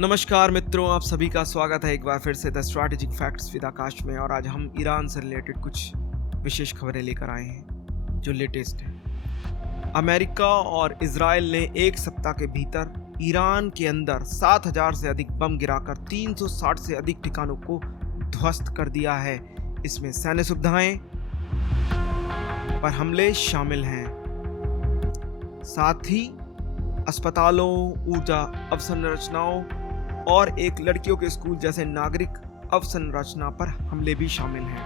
नमस्कार मित्रों, आप सभी का स्वागत है एक बार फिर से द स्ट्रैटेजिक फैक्ट्स विद आकाश में। और आज हम ईरान से रिलेटेड कुछ विशेष खबरें लेकर आए हैं जो लेटेस्ट है। अमेरिका और इजराइल ने एक सप्ताह के भीतर ईरान के अंदर 7,000 से अधिक बम गिराकर 360 से अधिक ठिकानों को ध्वस्त कर दिया है। इसमें सैन्य सुविधाएं पर हमले शामिल हैं, साथ ही अस्पतालों, ऊर्जा अवसंरचनाओं और एक लड़कियों के स्कूल जैसे नागरिक अवसंरचना पर हमले भी शामिल हैं।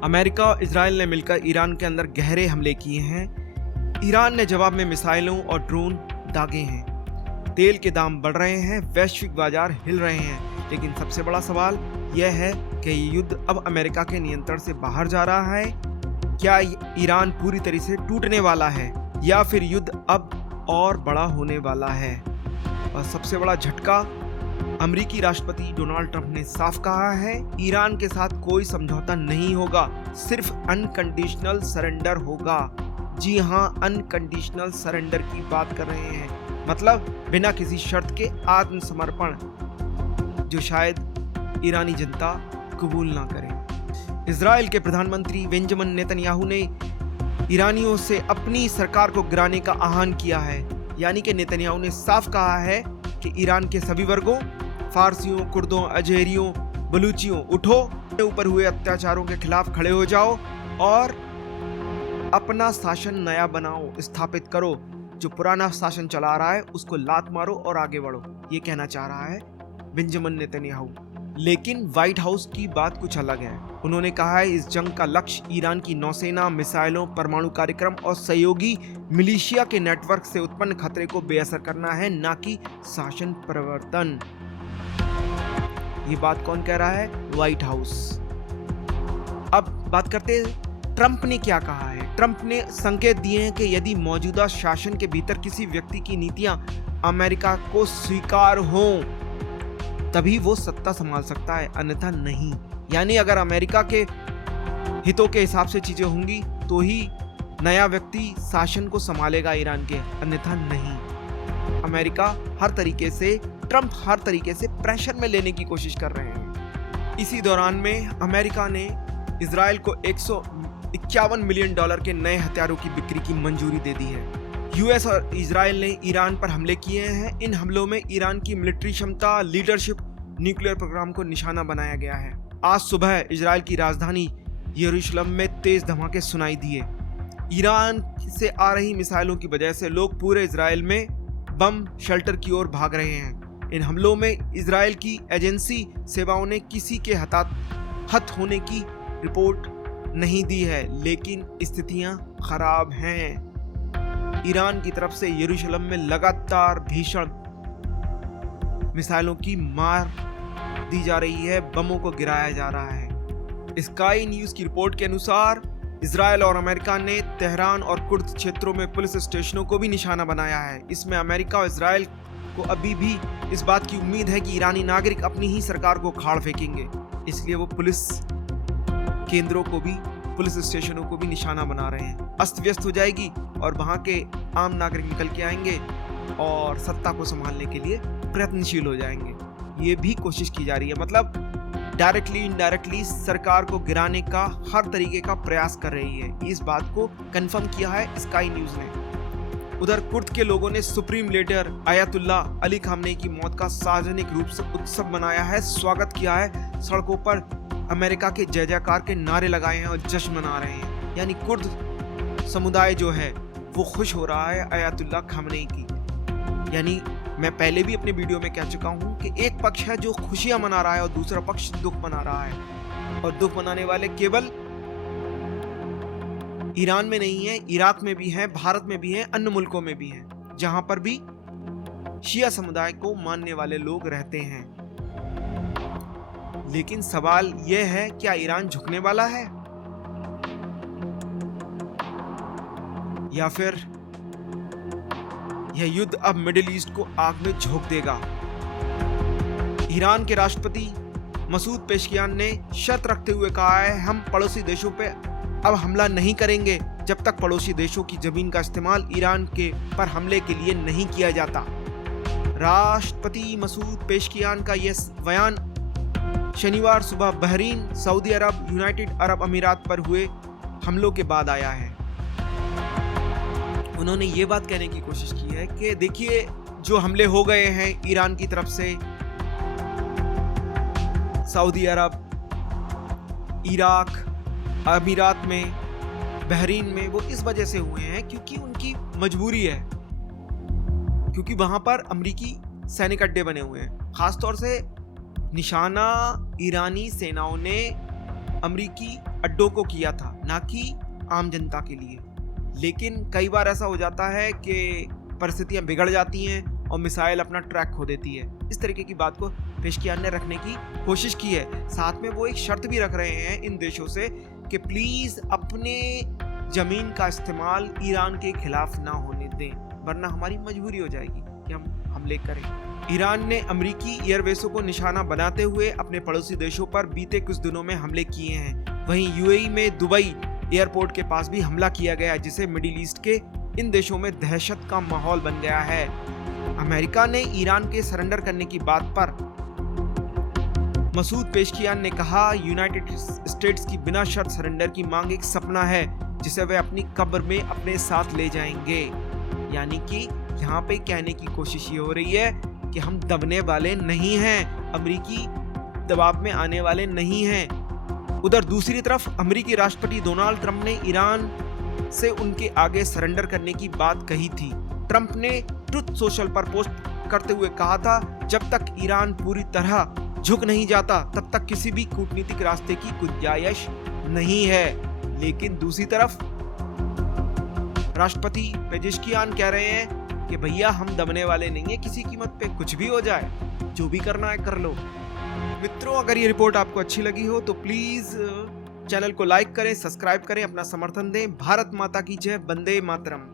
अमेरिका और इजराइल ने मिलकर ईरान के अंदर गहरे हमले किए हैं। ईरान ने जवाब में मिसाइलों और ड्रोन दागे हैं। तेल के दाम बढ़ रहे हैं, वैश्विक बाजार हिल रहे हैं। लेकिन सबसे बड़ा सवाल यह है कि ये युद्ध अब अमेरिका के नियंत्रण से बाहर जा रहा है। क्या ईरान पूरी तरह से टूटने वाला है या फिर युद्ध अब और बड़ा होने वाला है? और सबसे बड़ा झटका, अमेरिकी राष्ट्रपति डोनाल्ड ट्रंप ने साफ कहा है ईरान के साथ कोई समझौता नहीं होगा, सिर्फ अनकंडीशनल सरेंडर होगा। जी हां, अनकंडीशनल सरेंडर की बात कर रहे हैं, मतलब बिना किसी शर्त के आत्मसमर्पण, जो शायद ईरानी जनता कबूल ना करे। इजराइल के प्रधानमंत्री बेंजामिन नेतन्याहू ने ईरानियों से अपनी सरकार को गिराने का आह्वान किया है। यानी कि नेतन्याहू ने साफ कहा है कि ईरान के सभी वर्गों, फारसियों, कुर्दों, अजहरियों, बलूचियों, उठो, ऊपर हुए अत्याचारों के खिलाफ खड़े हो जाओ और अपना शासन नया बनाओ, स्थापित करो। जो पुराना शासन चला रहा है उसको लात मारो और आगे बढ़ो, ये कहना चाह रहा है बेंजामिन नेतन्याहू। लेकिन व्हाइट हाउस की बात कुछ अलग है। उन्होंने कहा है इस जंग का लक्ष्य ईरान की नौसेना, मिसाइलों, परमाणु कार्यक्रम और सहयोगी मिलिशिया के नेटवर्क से उत्पन्न खतरे को बेअसर करना है, ना कि शासन परिवर्तन। ये बात कौन कह रहा है? White house. अब बात करते हैं ट्रंप ने क्या कहा है। ट्रंप ने संकेत दिए हैं कि यदि मौजूदा शासन के भीतर किसी व्यक्ति की नीतियां अमेरिका को स्वीकार हों तभी वो सत्ता संभाल सकता है, अन्यथा नहीं। यानी अगर अमेरिका के हितों के हिसाब से चीजें होंगी तो ही नया व्यक्ति शासन को संभालेगा ईरान के, अन्यथा नहीं। अमेरिका ट्रंप हर तरीके से प्रेशर में लेने की कोशिश कर रहे हैं। इसी दौरान में अमेरिका ने इजराइल को $151 मिलियन के नए हथियारों की बिक्री की मंजूरी दे दी है। यूएस और इजराइल ने ईरान पर हमले किए हैं। इन हमलों में ईरान की मिलिट्री क्षमता, लीडरशिप, न्यूक्लियर प्रोग्राम को निशाना बनाया गया है। आज सुबह इजराइल की राजधानी यरूशलेम में तेज धमाके सुनाई दिए। ईरान से आ रही मिसाइलों की वजह से लोग पूरे इजराइल में बम शेल्टर की ओर भाग रहे हैं। इन हमलों में इजराइल की एजेंसी सेवाओं ने किसी के हताहत होने की रिपोर्ट नहीं दी है, लेकिन स्थितियां खराब हैं। ईरान की तरफ से यरूशलेम में लगातार भीषण मिसाइलों की मार दी जा रही है, बमों को गिराया जा रहा है। स्काई न्यूज की रिपोर्ट के अनुसार इजराइल और अमेरिका ने तेहरान और कुर्द क्षेत्रों में पुलिस स्टेशनों को भी निशाना बनाया है। इसमें अमेरिका और इजराइल को अभी भी इस बात की उम्मीद है कि ईरानी नागरिक अपनी ही सरकार को उखाड़ फेंकेंगे, इसलिए वो पुलिस केंद्रों को भी, पुलिस स्टेशनों को भी निशाना बना रहे हैं। अस्त व्यस्त हो जाएगी और वहां के आम नागरिक निकल के आएंगे और सत्ता को संभालने के लिए प्रयत्नशील हो जाएंगे। ये भी कोशिश की जा रही है, मतलब डायरेक्टली इनडायरेक्टली सरकार को गिराने का हर तरीके का प्रयास कर रही है। इस बात को कंफर्म किया है स्काई न्यूज ने। उधर कुर्द के लोगों ने supreme leader ayatollah Ali Khamenei की मौत का सार्वजनिक रूप से उत्सव मनाया है, स्वागत किया है, सड़कों पर अमेरिका के जय जयकार के नारे लगाए हैं और जश्न मना रहे हैं। यानी कुर्द समुदाय जो है वो खुश हो रहा है आयतुल्ला खामनेई की। यानी मैं पहले भी अपने वीडियो में कह चुका हूं कि एक पक्ष है जो खुशियां मना रहा है और दूसरा पक्ष दुख मना रहा है। और दुख मनाने वाले केवल ईरान में नहीं है, इराक में भी है, भारत में भी है, अन्य मुल्कों में भी है, जहां पर भी शिया समुदाय को मानने वाले लोग रहते हैं। लेकिन सवाल यह है, क्या ईरान झुकने वाला है या फिर यह युद्ध अब मिडिल ईस्ट को आग में झोंक देगा? ईरान के राष्ट्रपति मसूद पेशकियान ने शर्त रखते हुए कहा है, हम पड़ोसी देशों पे अब हमला नहीं करेंगे जब तक पड़ोसी देशों की जमीन का इस्तेमाल ईरान के पर हमले के लिए नहीं किया जाता। राष्ट्रपति मसूद पेशकियान का यह बयान शनिवार सुबह बहरीन, सऊदी अरब, यूनाइटेड अरब अमीरात पर हुए हमलों के बाद आया है। उन्होंने ये बात कहने की कोशिश की है कि देखिए जो हमले हो गए हैं ईरान की तरफ से सऊदी अरब, इराक, अमीरात में, बहरीन में, वो इस वजह से हुए हैं क्योंकि उनकी मजबूरी है, क्योंकि वहां पर अमेरिकी सैनिक अड्डे बने हुए हैं। खासतौर से निशाना ईरानी सेनाओं ने अमेरिकी अड्डों को किया था, ना कि आम जनता के लिए। लेकिन कई बार ऐसा हो जाता है कि परिस्थितियां बिगड़ जाती हैं और मिसाइल अपना ट्रैक खो देती है। इस तरीके की बात को पेशकियान ने रखने की कोशिश की है। साथ में वो एक शर्त भी रख रहे हैं इन देशों से कि प्लीज अपने जमीन का इस्तेमाल ईरान के खिलाफ ना होने दें, वरना हमारी मजबूरी हो जाएगी कि हम हमले करें। ईरान ने अमेरिकी एयरबेसों को निशाना बनाते हुए अपने पड़ोसी देशों पर बीते कुछ दिनों में हमले किए हैं। वहीं यूएई में दुबई एयरपोर्ट के पास भी हमला किया गया, जिससे मिडिल ईस्ट के इन देशों में दहशत का माहौल बन गया है। अमेरिका ने ईरान के सरेंडर करने की बात पर मसूद पेशकियान ने कहा, यूनाइटेड स्टेट्स की बिना शर्त सरेंडर की मांग एक सपना है जिसे वे अपनी कब्र में अपने साथ ले जाएंगे। यानी कि यहाँ पे कहने की कोशिश ये हो रही है कि हम दबने वाले नहीं हैं, अमेरिकी दबाव में आने वाले नहीं हैं। उधर दूसरी तरफ अमेरिकी राष्ट्रपति डोनाल्ड ट्रंप ने ईरान से उनके आगे सरेंडर करने की बात कही थी। ट्रंप ने ट्रुथ सोशल पर पोस्ट करते हुए कहा था, जब तक ईरान पूरी तरह झुक नहीं जाता तब तक किसी भी कूटनीतिक रास्ते की गुंजाइश नहीं है। लेकिन दूसरी तरफ राष्ट्रपति पेजेश्कियान कह रहे हैं कि भैया हम दबने वाले नहीं है, किसी कीमत पे कुछ भी हो जाए, जो भी करना है कर लो। मित्रों, अगर ये रिपोर्ट आपको अच्छी लगी हो तो प्लीज चैनल को लाइक करें, सब्सक्राइब करें, अपना समर्थन दें। भारत माता की जय, वंदे मातरम।